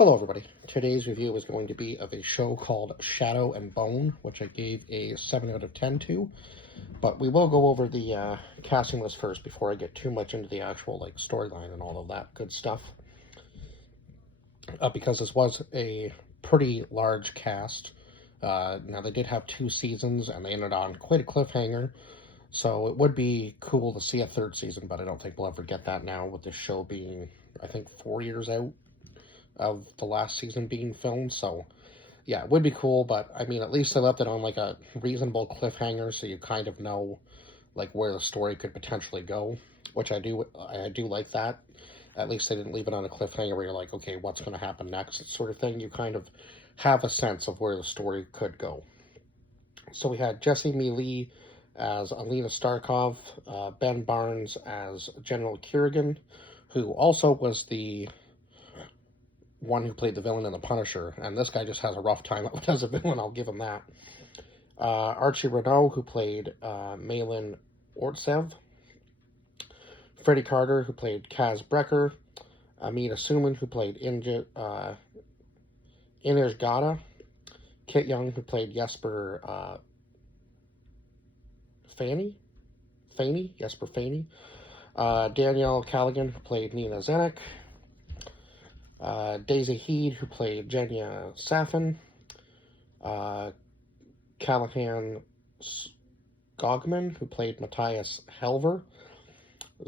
Hello everybody. Today's review is going to be of a show called Shadow and Bone, which I gave a 7 out of 10 to, but we will go over the casting list first before I get too much into the actual storyline and all of that good stuff, because this was a pretty large cast. Now they did have 2 seasons and they ended on quite a cliffhanger, so it would be cool to see a third season, but I don't think we'll ever get that now with this show being, I think, 4 years out of the last season being filmed. So yeah, it would be cool, but I mean, at least they left it on like a reasonable cliffhanger, so you kind of know like where the story could potentially go, which I do like that. At least they didn't leave it on a cliffhanger where you're like, okay, what's going to happen next, sort of thing. You kind of have a sense of where the story could go. So we had Jesse Mee Lee as Alina Starkov, Ben Barnes as General Kerrigan, who also was the one who played the villain in The Punisher, and this guy just has a rough time as a villain, I'll give him that. Archie Renault, who played Malin Ortsev. Freddie Carter, who played Kaz Brecker. Amita Suman, who played Inish Gata. Kit Young, who played Jesper Jesper Faney. Danielle Callaghan, who played Nina Zenek. Daisy Heed, who played Jenya Safin. Callahan Skogman, who played Matthias Helver.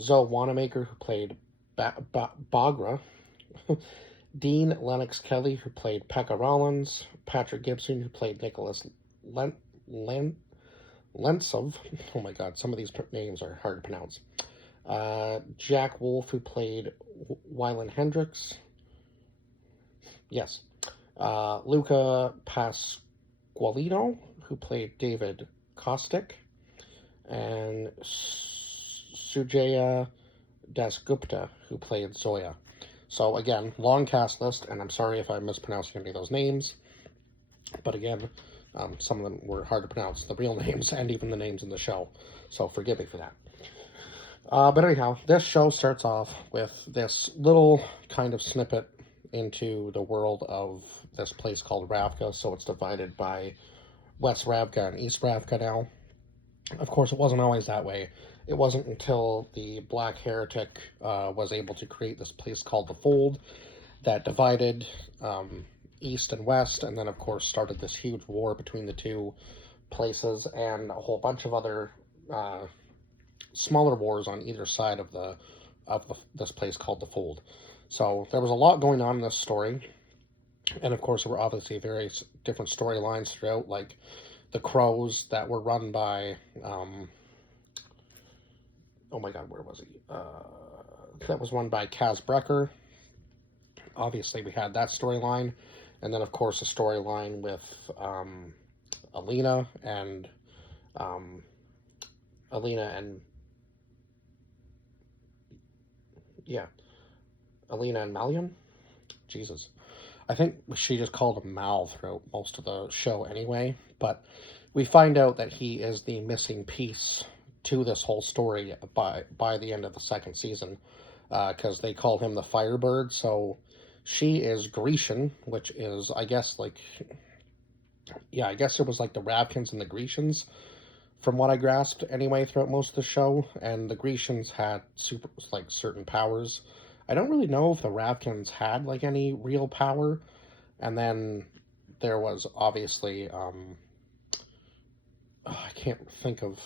Zoe Wanamaker, who played Bagra. Dean Lennox Kelly, who played Pekka Rollins. Patrick Gibson, who played Nicholas Lentsov. Oh my god, some of these names are hard to pronounce. Jack Wolf, who played Wyland Hendricks. Yes. Luca Pasqualino, who played David Kostic. And Sujaya Dasgupta, who played Zoya. So again, long cast list, and I'm sorry if I'm mispronouncing any of those names. But again, some of them were hard to pronounce, the real names, and even the names in the show. So forgive me for that. But anyhow, this show starts off with this little kind of snippet into the world of this place called Ravka. So it's divided by West Ravka and East Ravka now. Of course, it wasn't always that way. It wasn't until the Black Heretic was able to create this place called the Fold that divided East and West, and then of course started this huge war between the two places and a whole bunch of other smaller wars on either side of this place called the Fold. So there was a lot going on in this story, and of course there were obviously various different storylines throughout, like the Crows that were run by oh my god, where was he? That was run by Kaz Brecker. Obviously we had that storyline, and then of course a storyline with Alina and Alina and Malian. Jesus. I think she just called him Mal throughout most of the show anyway, but we find out that he is the missing piece to this whole story by the end of the second season, because they call him the Firebird. So she is Grecian, which is, I guess, like, yeah, I guess it was like the Ravkans and the Grecians, from what I grasped anyway throughout most of the show, and the Grecians had certain powers. I don't really know if the Ravkans had like any real power, and then there was obviously I can't think of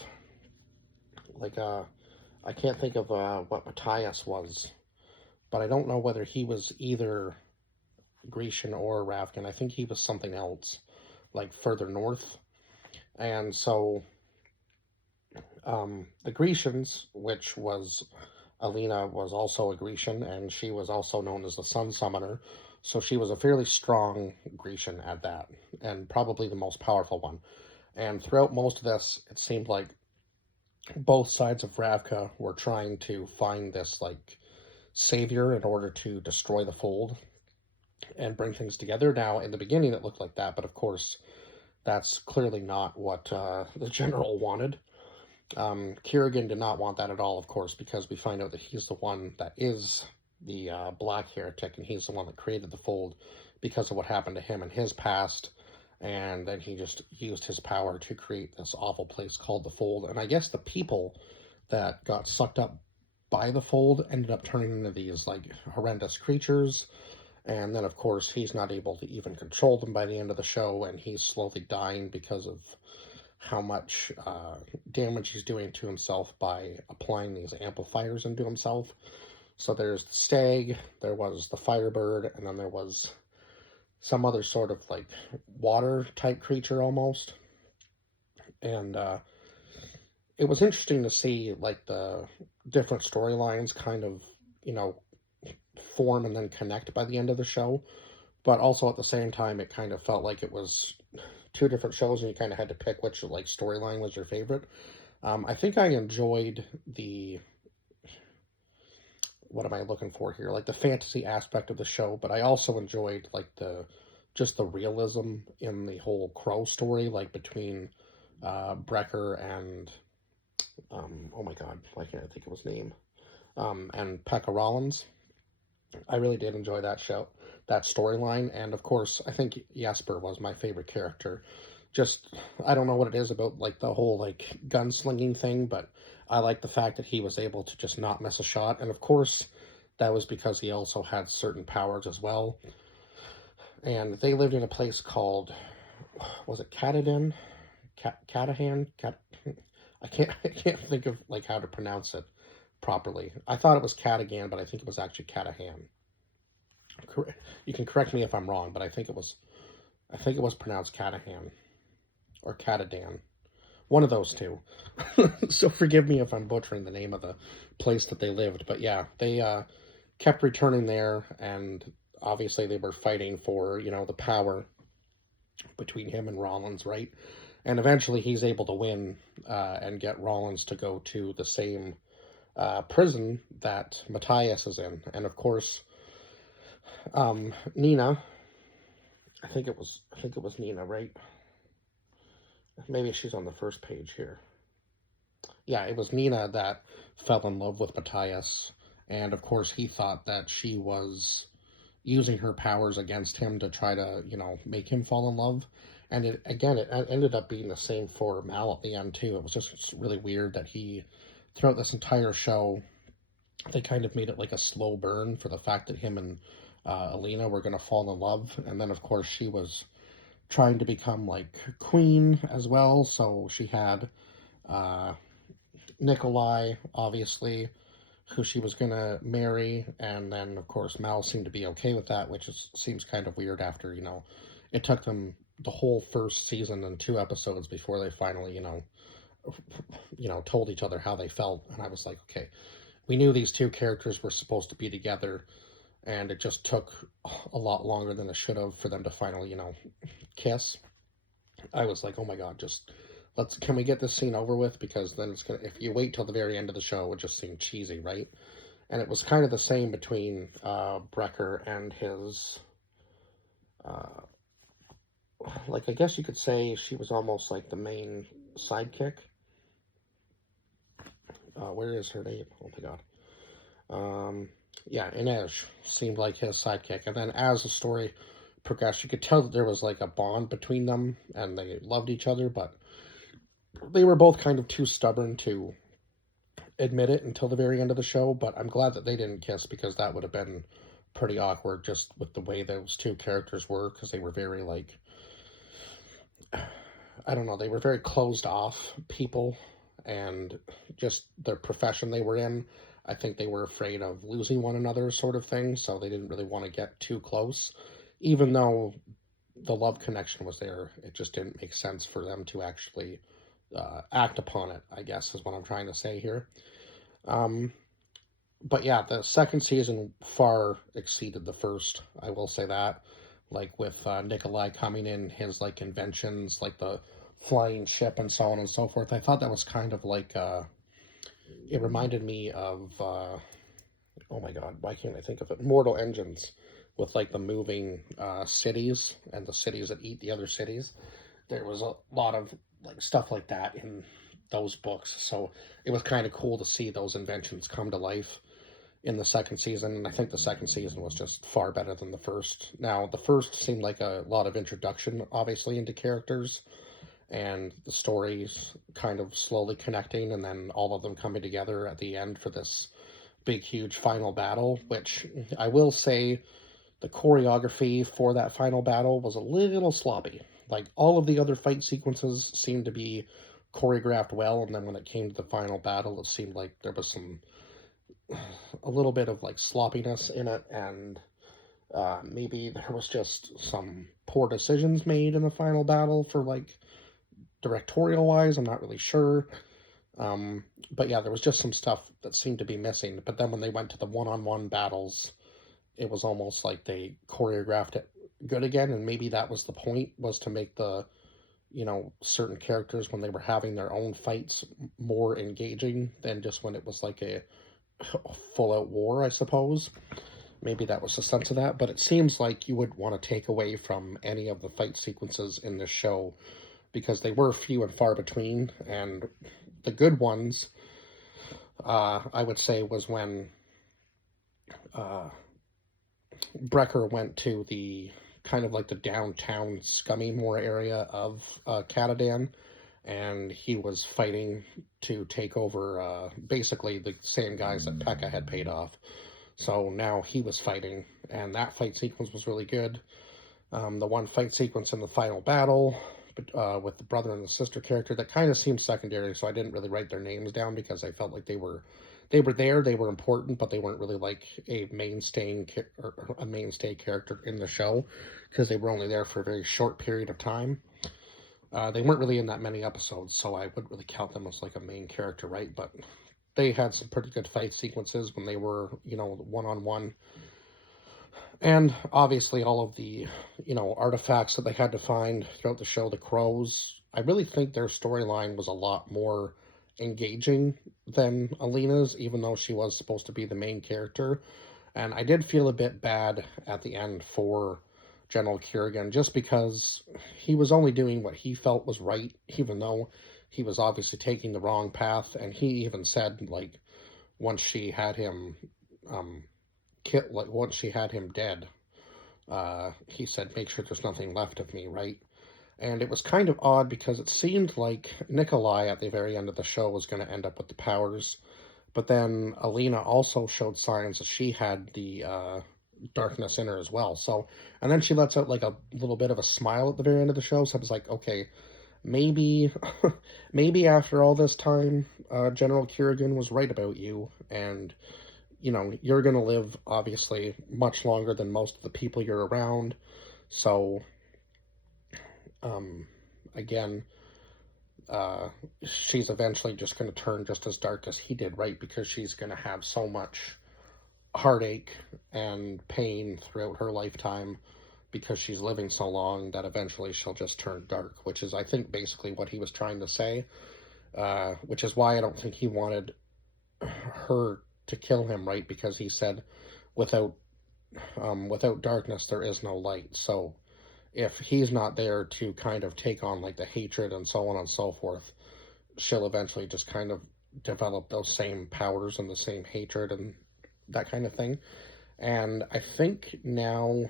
what Matthias was, but I don't know whether he was either Grecian or Ravkan. I think he was something else, like further north. And so the Grecians, which was Alina, was also a Grecian, and she was also known as the Sun Summoner. So she was a fairly strong Grecian at that, and probably the most powerful one. And throughout most of this, it seemed like both sides of Ravka were trying to find this like savior in order to destroy the Fold and bring things together. Now, in the beginning, it looked like that, but of course, that's clearly not what the general wanted. Kerrigan did not want that at all, of course, because we find out that he's the one that is the black heretic, and he's the one that created the Fold because of what happened to him in his past. And then he just used his power to create this awful place called the Fold. And I guess the people that got sucked up by the Fold ended up turning into these like horrendous creatures. And then, of course, he's not able to even control them by the end of the show, and he's slowly dying because of how much damage he's doing to himself by applying these amplifiers into himself. So there's the stag, there was the firebird, and then there was some other sort of like water type creature almost. And it was interesting to see like the different storylines kind of, form and then connect by the end of the show. But also at the same time, it kind of felt like it was two different shows, and you kind of had to pick which like storyline was your favorite. I think I enjoyed the, what am I looking for here? Like the fantasy aspect of the show, but I also enjoyed like just the realism in the whole Crow story, like between Brecker and oh my god, why can't I think of his name? And Pekka Rollins. I really did enjoy that show, that storyline, and of course, I think Jesper was my favorite character. Just, I don't know what it is about like the whole like gunslinging thing, but I like the fact that he was able to just not miss a shot, and of course, that was because he also had certain powers as well. And they lived in a place called, was it Catadan? Catahan? I can't think of like how to pronounce it properly. I thought it was Catagan, but I think it was actually Catahan. You can correct me if I'm wrong, but I think it was pronounced Catahan or Catadan. One of those two. So forgive me if I'm butchering the name of the place that they lived, but yeah, they kept returning there, and obviously they were fighting for, the power between him and Rollins, right? And eventually he's able to win and get Rollins to go to the same prison that Matthias is in. And of course, Nina, I think it was Nina, right? Maybe she's on the first page here. Yeah, it was Nina that fell in love with Matthias, and of course he thought that she was using her powers against him to try to, make him fall in love. And it ended up being the same for Mal at the end too. It was just really weird that he, throughout this entire show, they kind of made it like a slow burn for the fact that him and Alina were going to fall in love. And then, of course, she was trying to become like queen as well. So she had Nikolai, obviously, who she was going to marry. And then, of course, Mal seemed to be okay with that, which seems kind of weird after, it took them the whole first season and 2 episodes before they finally, told each other how they felt. And I was like, okay, we knew these two characters were supposed to be together, and it just took a lot longer than it should have for them to finally, kiss. I was like, oh my god, just can we get this scene over with? Because then it's gonna, if you wait till the very end of the show, it would just seem cheesy, right? And it was kind of the same between Brecker and his, like, I guess you could say she was almost like the main sidekick. Where is her name? Oh my god. Yeah, Inej seemed like his sidekick. And then as the story progressed, you could tell that there was like a bond between them and they loved each other, but they were both kind of too stubborn to admit it until the very end of the show. But I'm glad that they didn't kiss, because that would have been pretty awkward just with the way those two characters were, because they were very like, I don't know, they were very closed off people, and just their profession they were in, I think they were afraid of losing one another sort of thing, so they didn't really want to get too close. Even though the love connection was there, it just didn't make sense for them to actually act upon it, I guess is what I'm trying to say here. But yeah, the second season far exceeded the first, I will say that. Like with Nikolai coming in, his like inventions, like the flying ship and so on and so forth. I thought that was kind of like, it reminded me of, oh my god, why can't I think of it? Mortal Engines, with like the moving cities and the cities that eat the other cities. There was a lot of like stuff like that in those books, so it was kind of cool to see those inventions come to life. in the second season, and I think the second season was just far better than the first. Now, the first seemed like a lot of introduction, obviously, into characters, and the stories kind of slowly connecting, and then all of them coming together at the end for this big, huge final battle, which I will say the choreography for that final battle was a little sloppy. Like, all of the other fight sequences seemed to be choreographed well, and then when it came to the final battle, it seemed like there was a little bit of like sloppiness in it, and maybe there was just some poor decisions made in the final battle for like directorial wise. I'm not really sure. But yeah, there was just some stuff that seemed to be missing. But then when they went to the one-on-one battles, it was almost like they choreographed it good again, and maybe that was the point, was to make the certain characters when they were having their own fights more engaging than just when it was like a full out war, I suppose. Maybe that was the sense of that, but it seems like you would want to take away from any of the fight sequences in this show because they were few and far between, and the good ones, I would say, was when uh, Brecker went to the kind of like the downtown Scummymore area of Catadan, and he was fighting to take over basically the same guys that Pekka had paid off. So now he was fighting, and that fight sequence was really good. The one fight sequence in the final battle with the brother and the sister character, that kind of seemed secondary, so I didn't really write their names down because I felt like they were there, they were important, but they weren't really like a mainstay character in the show because they were only there for a very short period of time. They weren't really in that many episodes, so I wouldn't really count them as like a main character, right? But they had some pretty good fight sequences when they were, one-on-one. And obviously all of the, artifacts that they had to find throughout the show, the crows, I really think their storyline was a lot more engaging than Alina's, even though she was supposed to be the main character. And I did feel a bit bad at the end for General Kirigan, just because he was only doing what he felt was right, even though he was obviously taking the wrong path. And he even said, like, once she had him once she had him dead, he said, make sure there's nothing left of me, right? And it was kind of odd because it seemed like Nikolai at the very end of the show was going to end up with the powers, but then Alina also showed signs that she had the darkness in her as well. So, and then she lets out like a little bit of a smile at the very end of the show. So I was like, okay, maybe, maybe after all this time, General Kirigan was right about you, and you're going to live obviously much longer than most of the people you're around. So, again, she's eventually just going to turn just as dark as he did, right? Because she's going to have so much heartache and pain throughout her lifetime because she's living so long that eventually she'll just turn dark, which is, I think, basically what he was trying to say, which is why I don't think he wanted her to kill him, right? Because he said, without darkness, there is no light. So if he's not there to kind of take on like the hatred and so on and so forth, she'll eventually just kind of develop those same powers and the same hatred and that kind of thing. And I think now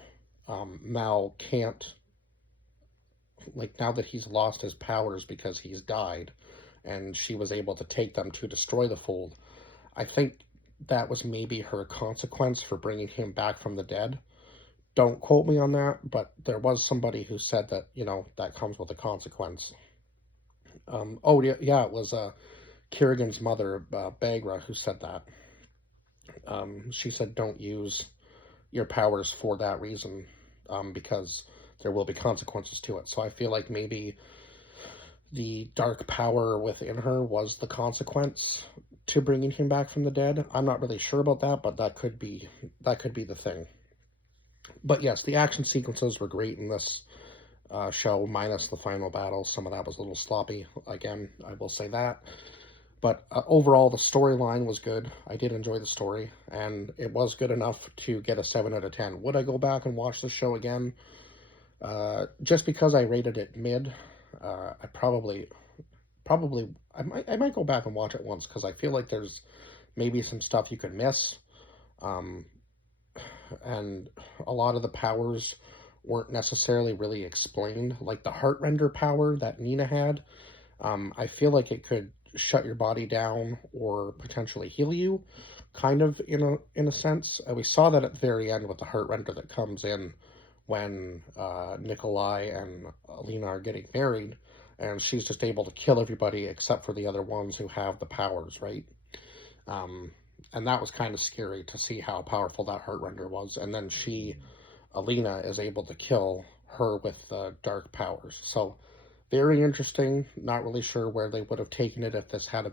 Mal can't, like, now that he's lost his powers because he's died and she was able to take them to destroy the Fold, I think that was maybe her consequence for bringing him back from the dead. Don't quote me on that, but there was somebody who said that, that comes with a consequence. Oh, yeah, it was Kirigan's mother, Bagra, who said that. She said, don't use your powers for that reason, because there will be consequences to it. So I feel like maybe the dark power within her was the consequence to bringing him back from the dead. I'm not really sure about that, but that could be the thing. But yes, the action sequences were great in this show, minus the final battle. Some of that was a little sloppy. Again, I will say that. But overall, the storyline was good. I did enjoy the story, and it was good enough to get a 7 out of 10. Would I go back and watch the show again? Just because I rated it mid, I probably, I might go back and watch it once, because I feel like there's maybe some stuff you could miss. Um, and a lot of the powers weren't necessarily really explained. Like the Heartrender power that Nina had, I feel like it could shut your body down or potentially heal you, kind of in a sense. We saw that at the very end with the Heartrender that comes in when Nikolai and Alina are getting married, and she's just able to kill everybody except for the other ones who have the powers, right? Um, and that was kind of scary to see how powerful that Heartrender was. And then Alina, is able to kill her with the dark powers. So very interesting. Not really sure where they would have taken it if they had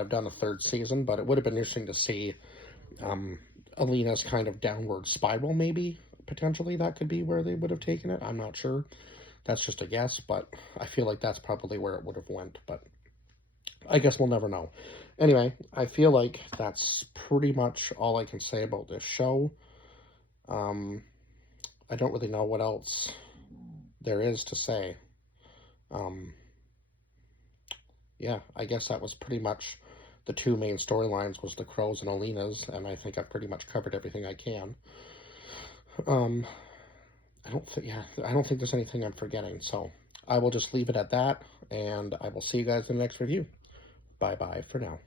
have done a third season, but it would have been interesting to see um, Alina's kind of downward spiral. Maybe potentially that could be where they would have taken it. I'm not sure. That's just a guess, but I feel like that's probably where it would have went. But I guess we'll never know. Anyway, I feel like that's pretty much all I can say about this show. Um, I don't really know what else there is to say. Um, yeah, I guess that was pretty much the two main storylines was the Crows and Alina's, and I think I've pretty much covered everything I can. Um, I don't think there's anything I'm forgetting, so I will just leave it at that, and I will see you guys in the next review. Bye bye for now.